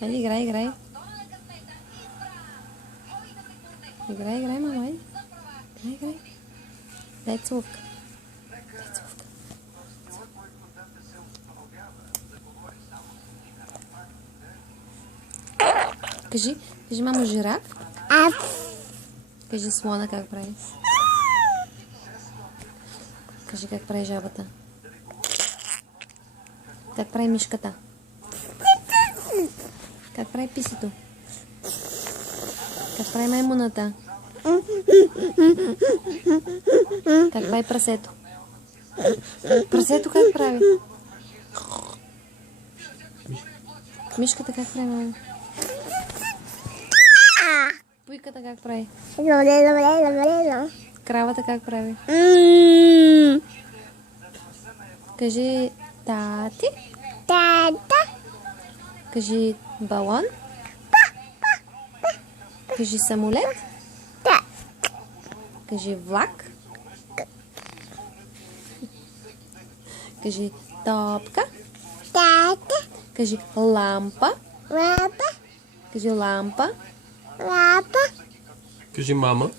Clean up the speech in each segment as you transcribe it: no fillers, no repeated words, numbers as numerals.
Хайде, играй, играй. Играй, играй, мама, айде. Играй, играй. Дай целувка. Дай целувка. Кажи, мамо, жираф. Кажи, слона как прави. Кажи как прави жабата. Как прави мишката. Как прави писето. Как прави маймуната. Как прави прасето. Прасето как прави. Мишката как прави, мамо. Пуйката как прави. Кравата как прави. Кажи тати. Тата. Кажи балон. Кажи самолет. Кажи влак. Кажи топка. Тата. Кажи лампа. Лапа. Кажи лампа. Лапа. Кажи мама.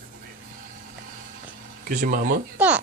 Кажи мама. Та.